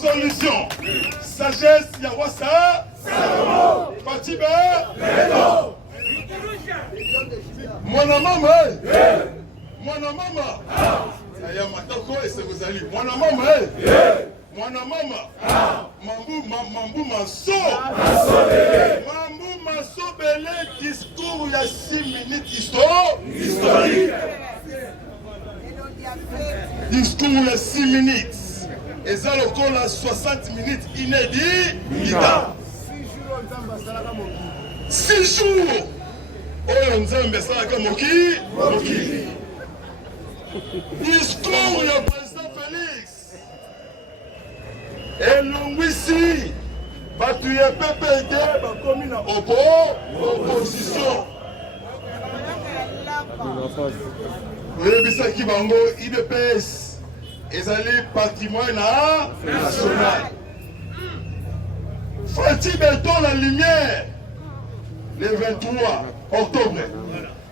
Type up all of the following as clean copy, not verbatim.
solution. Sagesse Yawasa. Fatibe. Mwana mama. Mwana mama. Aya matoko ese vous mwana mama. Mwana mama. Mambu maso. Mambu maso belé discours il y a 6 minutes historique. Discours il y a 6 minutes. Et ça le col à 60 minutes inédit. 6 jours. Oh Nzambe salaka moki. Discours il y a président Félix. Et l'ongwisi. Batuye PPD bakomi na opposition. Oyebisaki bango IDPS ezali patrimoine national. Fati Beton la lumière le 23 octobre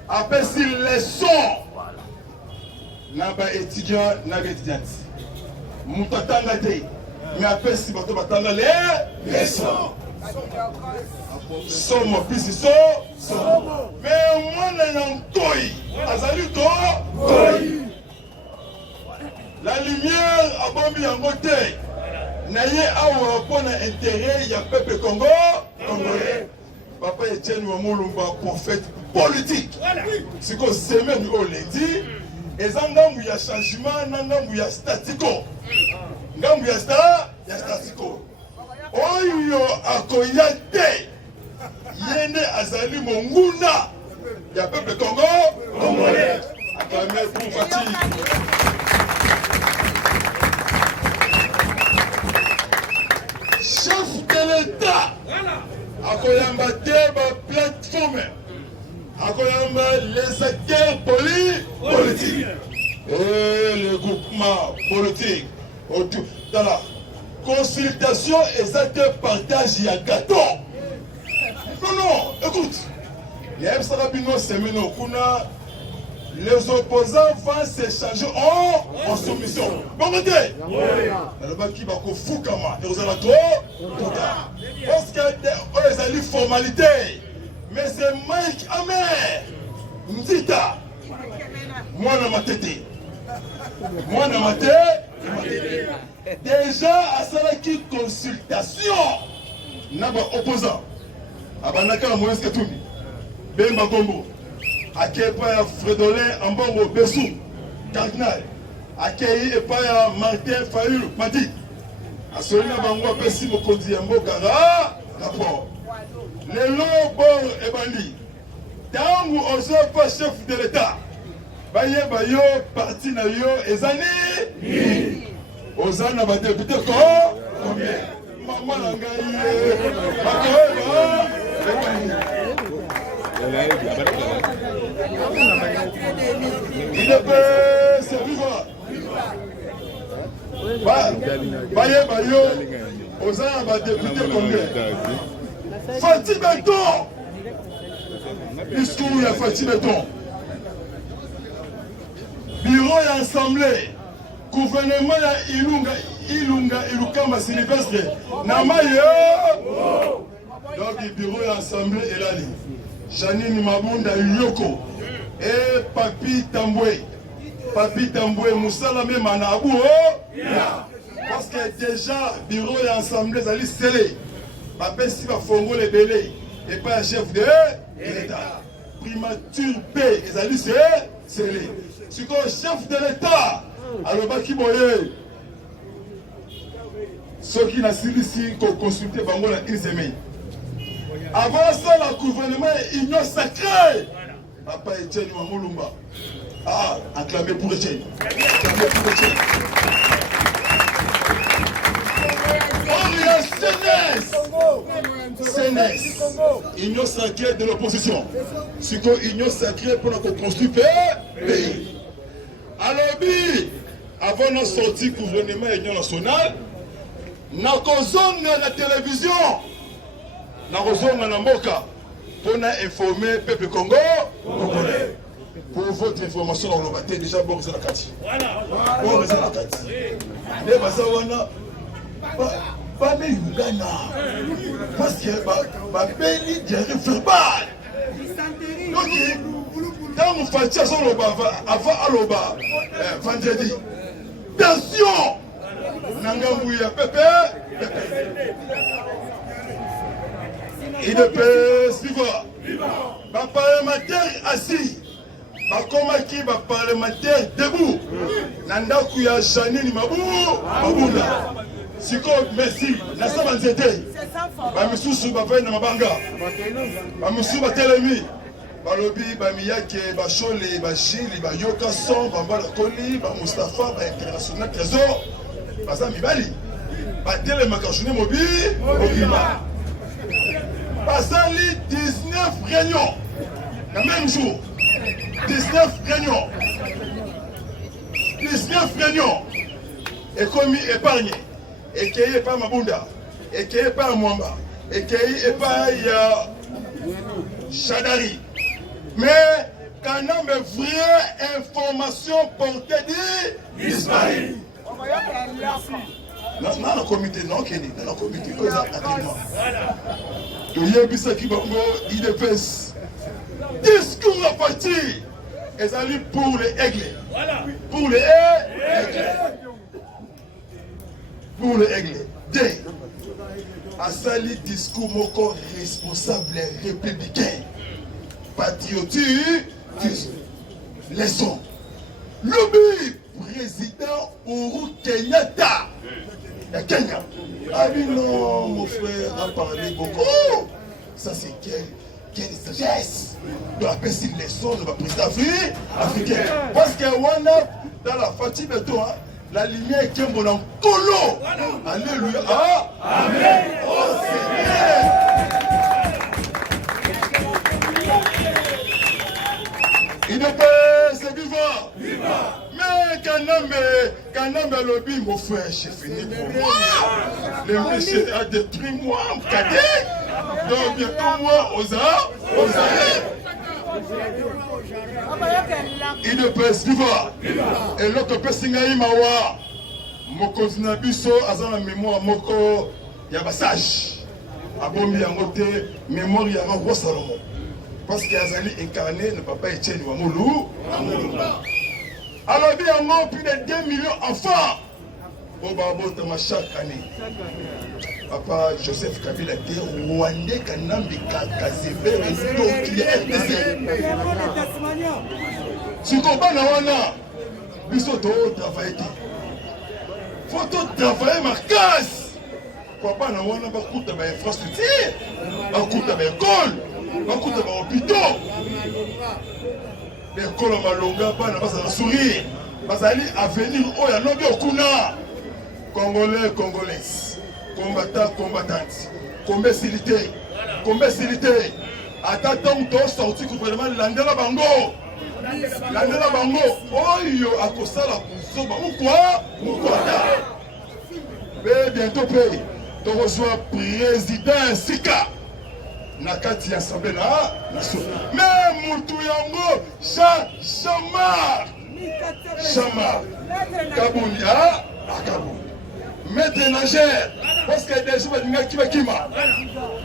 apesi leçon na ba étudiant na ba étudiante. Mutatanga te mais apesi bato batanga les leçons. Somo pisi so. Mais moi na ntoi azali to. La lumière a bombi yango te. Naye awa pona intérêt ya peuple congolais. Papa Etienne Wamulumba prophète politique. Siko semaine au lundi ezangambu ya changement na ngambu ya statico. Ngambu ya statico. Oyo akoya te. Yene azali monguna ya peuple congolais. Acclamez pour Fati. Chef de l'État. Akoyamba te ba plateforme. Akoyamba les acteurs politiques. Et le groupement politique. Dans la consultation exacte partage ya gâteau. Non, écoute. Il y a une semaine au Kuna. Les opposants vont s'échanger en soumission. Bon côté. Alors qui va fukama. Vous allez trop tard. Parce que les formalités. Mais c'est Mike Amer. Mdita. Moi na matete. Déjà à Salaki consultation. Naba opposant. Abanaka la Moïse Katumbi. Bemba Kombo. Akepa Fredolin Ambongo Bessou. Cardinal. Akei Epa Martin Fayulu Madi. Asolina Bango Bessi Mokondi Ambo Gara. Rapport. Le long bord Ebandi. Tangu Ozopa chef de l'État. Baye Bayo parti na yo ezani. Ozana ba député combien? Maman la ngai. Il est c'est vivant. Baye Bayo Ozana ba député combien? Fati Beton. Discours il y a Fati Beton. Bureau et assemblée. Gouvernement ya Ilukamba Sylvestre. Namayo. Donc le bureau et assemblée est là. Janine Mabunda Yoko. Et Papi Tamboué Moussala même en Abou. Parce que déjà bureau et assemblée ça li scellé. Papa si va fongo les belés. Et pas chef de l'État. Primature P, ils allaient scellé. Si le chef de l'État, alors qui boye, ceux qui n'ont pas consulté Bango la une semaine. Avant ça, le gouvernement est union sacrée. Papa Etienne Wamulumba. Ah, acclamé pour Etienne. Acclamé pour Etienne. CNS, union sacrée de l'opposition. C'est quoi union sacrée pour notre construire pays. Alors, avant de sortir du gouvernement et l'union nationale, nous avons la télévision, nous avons la Mboka pour informer le peuple congolais. Pour votre information, on va déjà Boris Nakati. Boris Nakati. Pas mais Uganda. Parce que Beli dirait verbal. Donc, dans mon fatia, avant Aloba, vendredi. Attention! Nangamouya Pepe. Il ne peut suivre. Ma parlementaire assis. Ma komaki, ma parlementaire debout. Nandakuya Janine Mabunda. Siko, merci. Nasa Banzete. Bamisusu Bafay Namabanga. Bamisusu Batelemi. Balobi, Bamiyake, Bachole, Bachili, Bayoka Son, Bambala Koli, Mustafa, International Trésor. Bazami Bali. Batele Makachune Mobi. Obima. Basali 19 réunions. Le même jour. 19 réunions. 19 réunions. Économie épargnée. Écueilli par Mabunda. Écueilli par Mwamba. Écueilli par Chadari. Mais quand on a une vraie information portée disparue. Dans le comité, non, Kenny, dans le comité, cause d'attribution. Il y a un peu qui va il dépasse. Discours à partir. Et ça lui pour les aigles. Pour les aigles. Pour les aigles. D. À sali discours moko responsable républicain. Patriotique. Leçon. Lobby. Président Uhuru Kenyatta. La Kenya. Ah oui, non, mon frère a parlé beaucoup. Ça, c'est quelle sagesse. De la petite leçon de ma président africain. Parce que dans la fatigue de toi, la lumière est un bon en colo. Alléluia. Ah, amen. Oh, Seigneur. Il ne peut se vivre. Mais quand on a lobby, mon frère, j'ai fini pour moi. Le monsieur a détruit moi, mon cadet. Donc bientôt moi, aux arrêts. Il ne peut se vivre. Et l'autre peut s'ingaï mawa. Moko zinabiso, azan la mémoire, moko yabasage. Abomi yangote, mémoire yama roi Salomon. Parce qu'il y a incarné le papa Etienne Wamoulou. Alors, il y a plus de 2 millions d'enfants. Au Babo Tama chaque année. Papa Joseph Kabila était Rwandais, Kanambi, Kazebe, et donc il est RDC. Si tu as il faut travailler. Il faut travailler ma casse. Papa n'a pas coûté d'infrastructure, pas coûté d'école. Beaucoup de hôpitaux. L'école à Malonga, pas de sourire. Bazali à venir au Yanobi Okuna. Congolais, Congolaises. Combattants, combattantes. Combécilité. Combécilité. Attends, tu as sorti le gouvernement de Landela Bango. Landela Bango. Oh, yo, à cause la Kouso. Pourquoi? Mais bientôt, pays. Tu reçois président Sika. Nakati assemblée là, mais Moutou Yango, Chamar, Kabounia, Akabouni. Maître Nagère, parce que des gens qui va kima.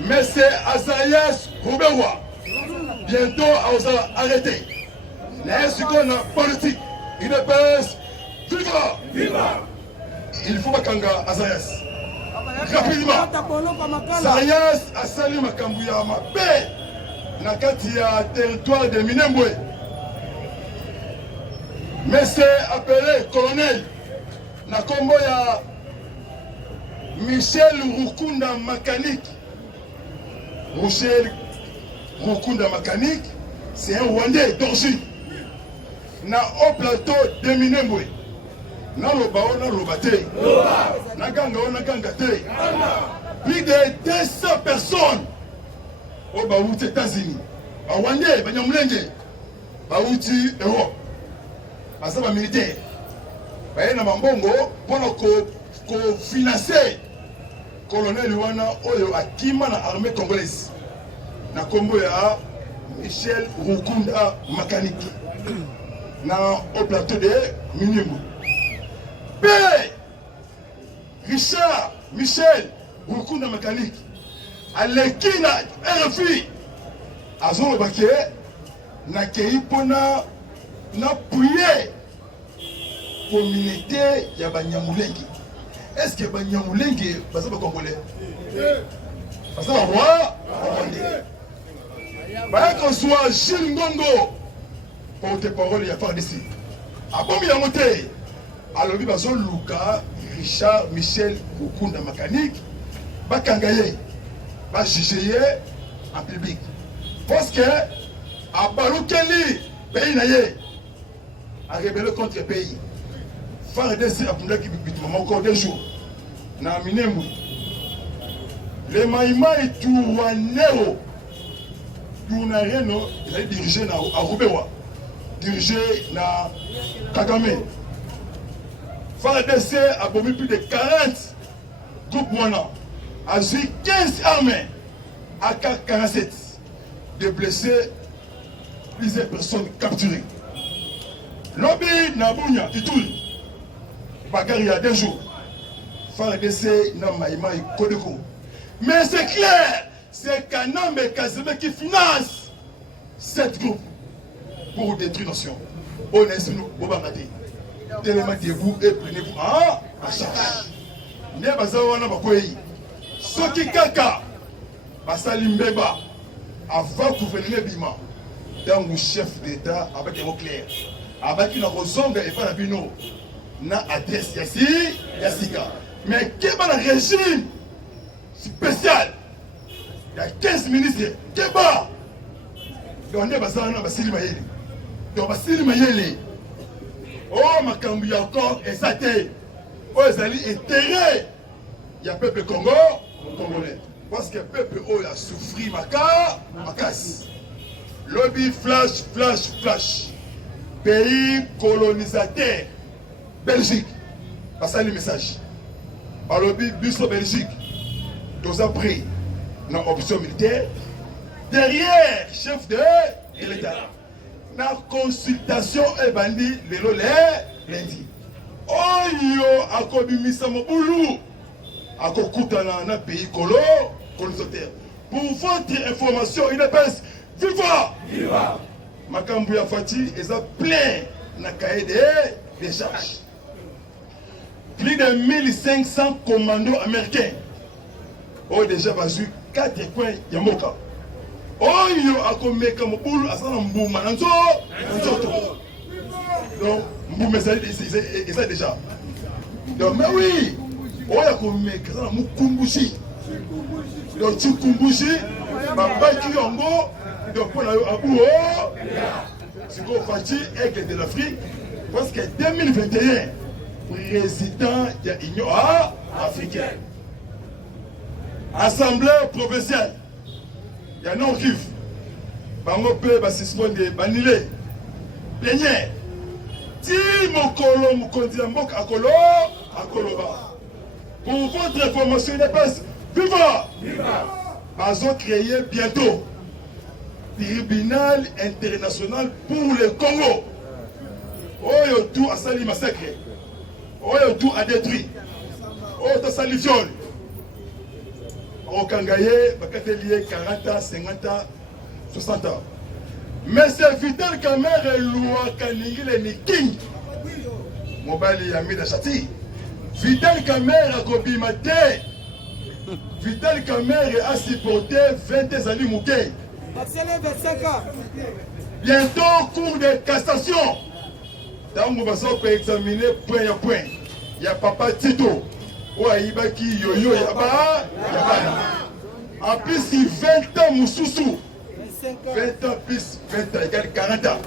Mais c'est Azarias Roubewa. Bientôt, on va arrêter. Mais qu'on a politique, il ne pèse, viva. Il faut pas kanga Azarias. Rapidement, Zarias a sali Makambouya Mabé, Nakati a territoire de Minembwe. Mais c'est appelé colonel Nakomboya Michel Rukunda Mécanique. Michel Rukunda Mécanique, c'est un Rwandais d'origine. Na au plateau de Minembwe. Na loba na lobate. Na ganga te. Plus de 200 personnes au Baouti États-Unis. Rwandais, Banyamulenge. Baouti Europe. Basaba militaire. Baye na mambongo pour financer colonel wana oyo akima na armée congolaise. Na kombo ya Michel Rukunda Mécanique. Na au plateau de Minembwe. Richard Michel Rukunda mécanique aleki na RFI azolobaki nakei mpona napuye communauté ya Banyamulenge. Est-ce que Banyamulenge baza Congolais? Baza roi Congolais. Baya qu'on soit Gilles Ngongo porte-parole ya FARDC. Abomi yango te alobi bazoluka Richard Michel Rukunda mécanique bakanga ye bajuge ye en public parce que abalukeli pays na ye a rebellé contre pays. FARDC akundaki bitu moko des jours na Minembwe le maïmaï Touanero Tounareno il a dirigé na Arubewa dirigé na Kagame. FARDC a bombé plus de 40 groupes moyens, a eu 15 armées, AK-47, de blessés, plusieurs personnes capturées. Lobby Nabunya, Ituri, Bakari il y a 2 jours, FARDC n'a maïma et Kodeko. Mais c'est clair, c'est Kanam et Kazeme qui finance cette groupe pour détruire la nation. On est sur nous, Bobamadi. Tellement debout et prenez-vous en charge. Ne bazawana bakoyi. Soki kaka basali mbeba avant gouverner bima. Dans le chef d'État avec des mots clairs. Avec une rozonga et pas la bino. Na adresse yasi yasika. Mais quel est le régime spécial? Il y a 15 ministres. Keba. Donc ne bazawana basili mayele. Donc basili mayele. Oh, ma cambi encore, et ça t'est. Oh, ils allaient intérêt. Il y a peuple congolais. Parce que le peuple a souffri, ma casse. Lobby flash, flash, flash. Pays colonisateur. Belgique. Passez le message. Par lobby Busso Belgique. Nous avons pris notre option militaire. Derrière, chef de l'État. La consultation est bandit le lundi. Oyo akobimisa mobulu akokutana na pays colonisateur. Pour votre information, il est viva! Viva! Makambu ya Fati est plein na cahier des charges. Plus de 1500 commandos américains ont déjà battu 4 coins Yamoka. Oyo akomeka mobulu asana mbuma nanzo nzoto. Donc mbuma ça déjà. Donc mais oui, oyo akomeka asana mukumbushi. Donc tu kumbushi baba ki yongo donc pour la abuo. C'est qu'on Fati aigle de l'Afrique parce que 2021 président de l'Union africaine. Assemblée provinciale. Il y a non kiff. Bango pe ba suspendre banile. Plénière. Ti mokolo mukondi mboka akolo akoloba. Pour votre information de presse, viva! Viva! Bazo créer bientôt tribunal international pour le Congo. Oyo tout a sali massacre. Oyo tout a détruit. Oyo tout sali viol. Au Kangaye, lié 40 ans, 50 ans, 60 ans. Mais c'est Vital Kamer et Loua Kaningil et Niking. Mobali Yami Dachati. Vital Kamer a Kobimate. Vital Kamer a supporté 20 années Mouké. Bientôt, cours de cassation. Dans mon bassin, on peut examiner point à point. Il y a Papa Tito. Ouaïbaki yoyo yaba yabana. En plus, il 20 ans Moussoussou. 20 ans plus 20 ans égale 40 ans.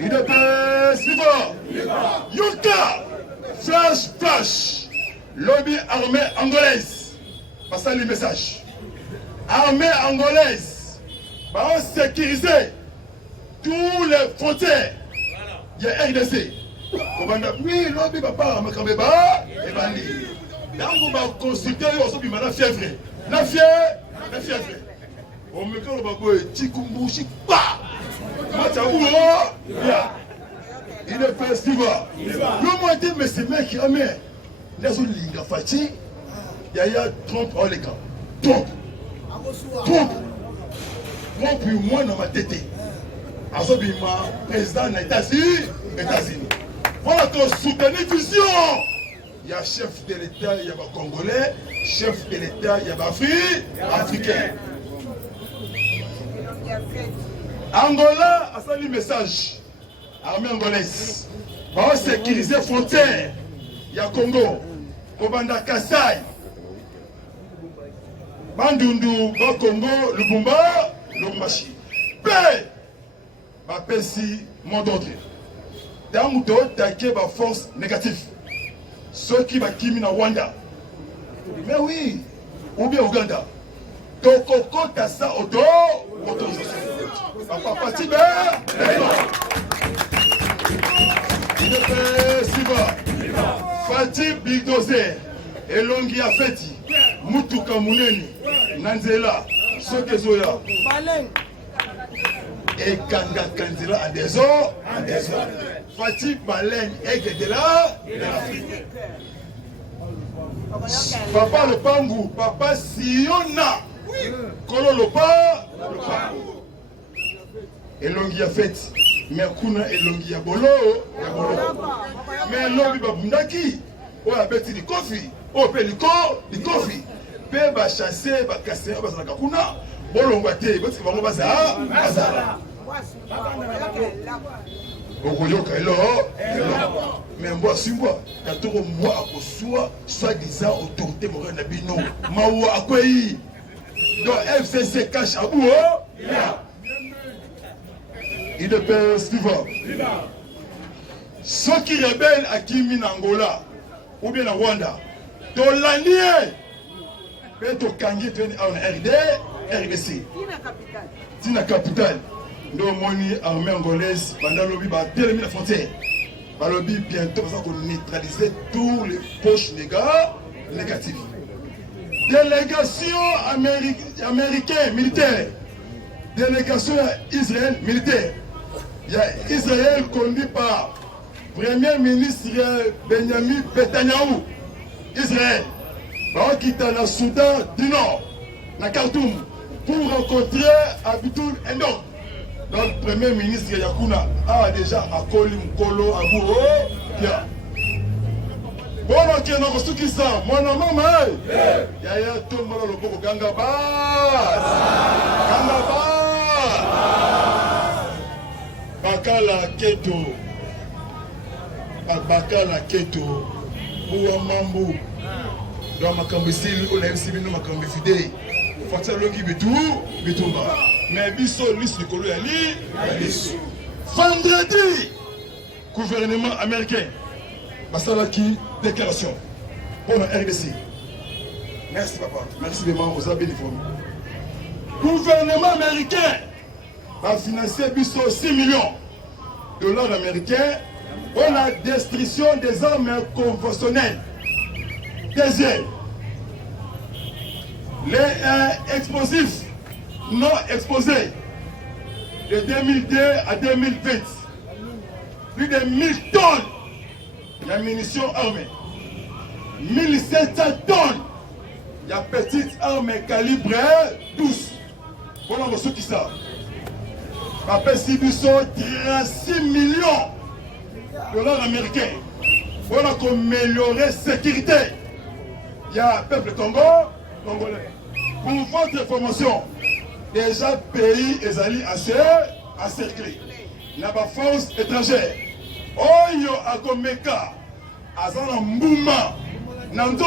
Il est suivant. Yuka. Flash, flash. Lobby armée angolaise. Passez le message. Armée angolaise. Va sécuriser tous les frontières. Il y a RDC. Oui, lobby papa, Makambeba, et Bandi. Là, on va consulter, on va la fièvre. La fièvre. On me dit, Chikumbu, Chikpa. Machaou, Il est festival. Le moitié, mais c'est mec qui amène. Les autres lignes, Fati, Yaya trompe en les gars. Trompe. Trompe. Trompe, puis moi dans ma tête. Azobima, président des États-Unis. Voilà qu'on soutenir vision. Il y a chef de l'État, il y a des Congolais. Chef de l'État, il y a des Africains. Angola a sali message. Armée angolaise. Va sécuriser frontière. Il y a Congo. Kobanda Kasai. Bandundu, ba Congo, Lubumba, Lubumbashi. Paix. Ba pesi mot d'ordre. Dans le dos, t'as ba force négative. Ceux qui va kimi na Rwanda. Mais oui, ou bien Ouganda. Tokoko tasa auto, autorisation. Papa Tibé, il est fait Siba. Fatih Bigdozer, Elongi Afeti, Mutuka Muneni, Nanzela, Sokezoya. Et Kanga Kanzela à des eaux, Fatih Balen et Gedela de l'Afrique. Papa le Pangou, Papa Siona, Kolo Lopa, le Pangou. Elongi Afeti, Merkuna Elongi Yabolo, mais l'homme Babundaki, ou a bêti du kofi, ou peliko, du kofi. Pe ba chasser, ba casser, ba zanakakuna, bolongwate, parce que va baza, bazala. Okoyoka elo, mais moi simba, katoro moi akosua, soi-disant autorité morale na bino, mawa akwei. Donc FCC cache à bout, il est père suivant. Ceux qui rebellent à Kimi Angola ou bien à Rwanda, dans l'année, peut-être au Kangi, en RD, RDC. Tina capitale. Nous avons armée angolaise pendant le lobby, terminer la frontière. Le lobby bientôt, parce qu'on neutraliser tous les poches négatifs. Délégation américaine militaire. Délégation israélienne militaire. Il y a Israël conduit par Premier ministre Benjamin Netanyahu. Israël. Qui est dans le Soudan du Nord, dans Khartoum, pour rencontrer Abidou Endon. Donc le Premier ministre Yakuna a déjà accolé Mkolo Abou. Bien. Bon, ok, non, c'est qui ça? Mon nom, Yaya tout le monde le beau Gangaba. Bakala Keto. Bakala Keto. Mouamambu. Dans ma cambicile, on a aussi mis ma cambifidé. Faut que ça l'ongi bitou, bitumba. Mais biso liste de colo ali. Vendredi, gouvernement américain. Basalaki déclaration pour la RDC. Merci papa. Merci les membres aux amis de gouvernement américain va financer biso 6 millions de dollars américains pour la destruction des armes conventionnelles. Deuxième, les explosifs non exposés de 2002 à 2020, plus de 1000 tonnes de munitions armées, 1700 tonnes de petites armes calibre 12. Voilà ceux qui savent. Après, si nous sommes 36 millions de dollars américains, voilà qu'on améliorer la sécurité. Il y a un peuple congolais. Pour votre information, déjà pays et alliés encerclés. Il y a des forces étrangères. Oyo akomeka, azana mbuma, nando,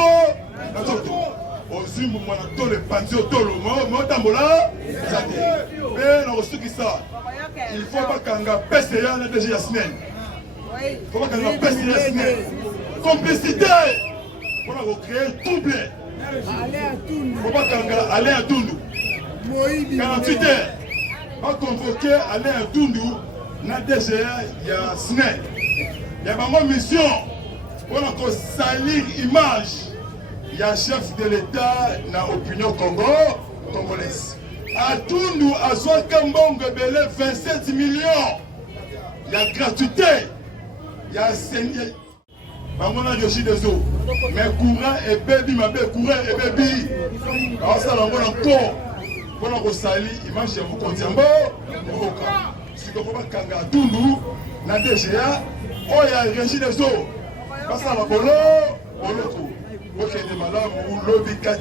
ozimu mwana tole panzio tolo, motambola, mais non ce qui ça, il faut pas kanga PCA na déjà Yasnen. Il faut pas kanga PCA Yasnen. Complicité. On a créé trouble. Faut pas kanga aller à Tundu. 48 heures. On a convoqué aller à Tundu. Na DGA Yasnen. Il y a une mission. On a salir image. Il y a un chef de l'État dans l'opinion congolaise. À Tundu, à Zouakambongo, 27 millions. Il y a gratuité. il y a saigné. On a Yoshi des eaux. Mais courant et baby, ma belle, courant et baby. Alors ça, on a encore. Pendant que Sali, il marche chez vous quand il y a un bon. Si vous avez un kanga Tundu, na DGA, oh, il y a Régie des eaux. Parce que la bolo, boloko. Ok, de madame, ou lobby 4h30.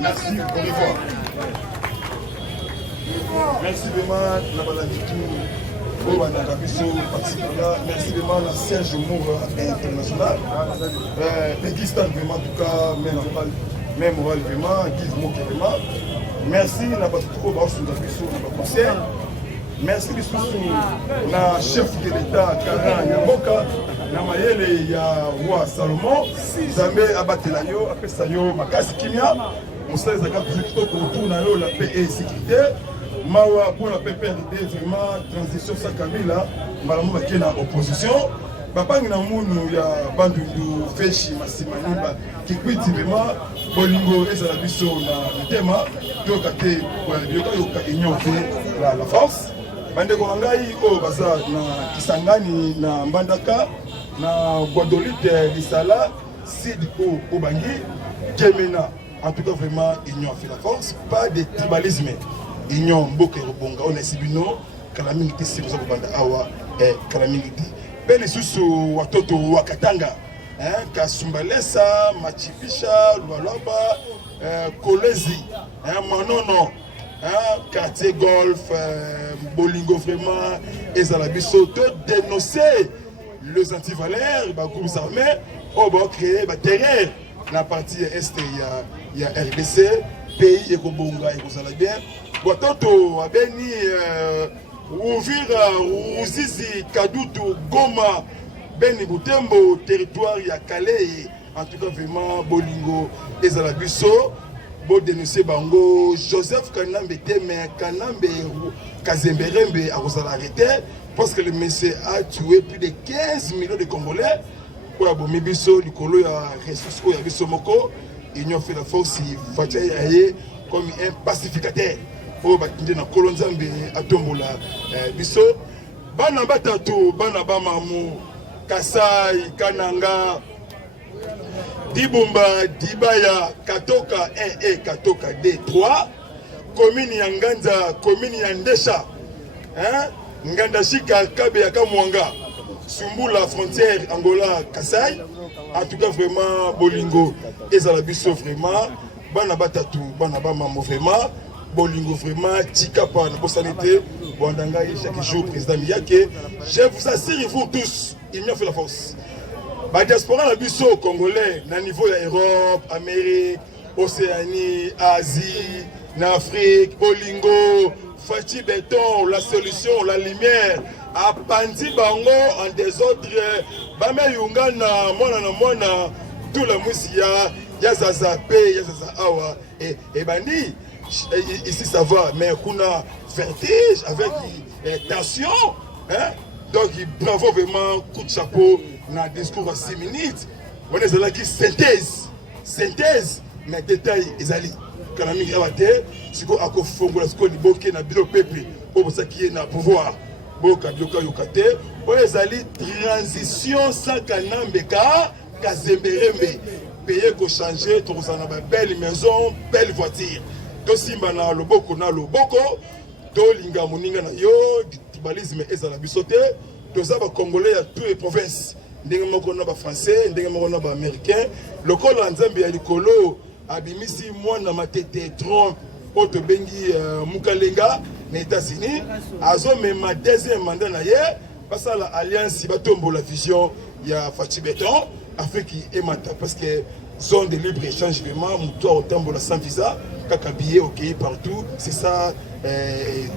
Merci, au revoir. Merci vraiment, la balade du tout. Merci vraiment la Serge Moura international. Pakistan vraiment en tout cas, même moral vraiment, Guy Mouk vraiment. Merci la Batouko Bassou la conseil. Merci la chef de l'État Karan Yamboka. Na mayele ya roi Salomon. Zambé Abatelayo, après ça yo Makasi Kimia. On sait que tout autour na yo la paix et sécurité. Mawa pour la PPRD vraiment transition ça Kabila malamu qui na opposition papa ngina munu ya bandundu feshi masimaniba qui kwiti vraiment bolingo ezala biso na tema to kate yoka ignorer la force bande ko ngai o baza na Kisangani na Mbandaka na Guadolite Lisala Sidiko Obangi Gemena en tout cas vraiment ignorer la force, pas de tribalisme. Union Mboke Robonga, on a Sibino, Kalamingiti, c'est pour Banda Awa, et Kalamingiti. Belle sous Watoto Wakatanga, Kasumbalesa, Machipisha, Lualoba, Kolezi, Manono, quartier golf, Bolingo vraiment, et Zalabiso, de dénoncer les antivalaires, les groupes armés, on va créer des terrains. La partie est, il y a RDC, pays et Kobonga et Kozalabien. Watoto abeni Uvira, Ruzizi, Kadutu, Goma, Beni Butembo, territoire ya Calais, en tout cas vraiment Bolingo et Zalabiso, bo dénoncer bango Joseph Kanambe Teme, Kanambe Kazemberembe a Rosala arrêté parce que le monsieur a tué plus de 15 millions de Congolais. Pour la bombe biso, Nicolo ya ressources ya biso moko, Union fait la force Fatia Yaye comme un pacificateur. Oh, bakinde na kolonzambe atombola biso bana batatu bana ba mamu Kasai Kananga Dibumba Dibaya Katoka 1 et Katoka 2 3 commune ya Nganza commune ya Ndesha Ngandashika Kabe ya Kamwanga Sumbula frontière Angola Kasai en tout cas vraiment Bolingo ezala biso vraiment bana batatu bana ba mamu vraiment Bolingo vraiment, Tikapa, la sanité, Bondangaï, chaque jour, président Miyake. Je vous assure, vous tous, il m'a fait la force. La diaspora, la biso congolais, na niveau de l'Europe, Amérique, Océanie, Asie, Afrique, Bolingo, Fati Béton, la solution, la lumière, Apandi Bango, en désordre, Bame Yungana, Mona, tout le Moussia, Yazaza P, Yazaza Awa, et Bani. Ici ça va, mais on a vertige avec tension. Donc bravo vraiment, coup de chapeau, on a un discours à 6 minutes. On est là qui synthèse, mais détail, ils allaient. Quand on a mis c'est qu'on a fait ce qu'on a bloqué dans le peuple, pour ça qui est dans le pouvoir. On est allé transition sans Kanambeka, Kazemberembe. Payer pour changer, tout ça, on a une belle maison, belle voiture. To simba na loboko, to linga moninga na yo, tribalisme ezala bisote, to zaba congolais à toutes les provinces. Ndenge moko na ba français, ndenge moko na ba américain, lokolo nzambe ya likolo abimisi mwana matete Trump oto bengi Mukalenga na États-Unis, azo mema deuxième mandat na ye, pasa la alliance batombo la vision ya Fati Béton, Afrique et Mata parce que zone de libre échange vraiment, moutoir au tambola sans visa. Kakabié, ok, partout, c'est ça,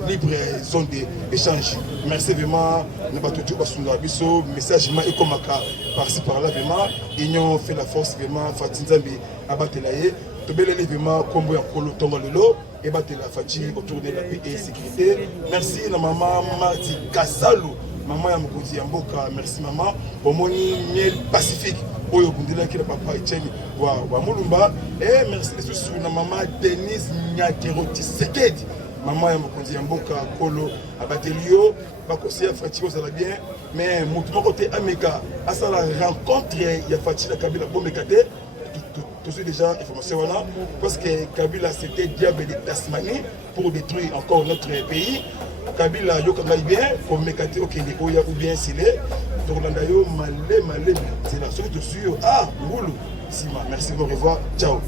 libre zone d'échange. Merci vraiment, nous avons tout biso, message et comme par-ci par-là, vraiment, Union fait la force, vraiment, Fatinzambi, abatelaye, Tobelele, vraiment, Kombo et Kolo Tongolelo, et batela Fati autour de la paix et sécurité. Merci, la maman Mardi Kassalou, maman Yamokoti Yamboka, merci maman, au moni miel pacifique. Oyo Bundila qui est papa Etienne wa Mulumba et merci les sous na maman Denise Nyakero Tshisekedi maman ya mokonzi ya mboka kolo abatelio bakosia Fati ozala bien mais motu moko te ameka asala rencontre ya Fati na Kabila bomeka te tout ce déjà information voilà parce que Kabila c'était diable de Tasmanie pour détruire encore notre pays. Kabila yo kanga bien pour mekate okende oya ou bien silé tolanda yo malé c'est là surtout sûr ah ngulu sima merci au revoir ciao.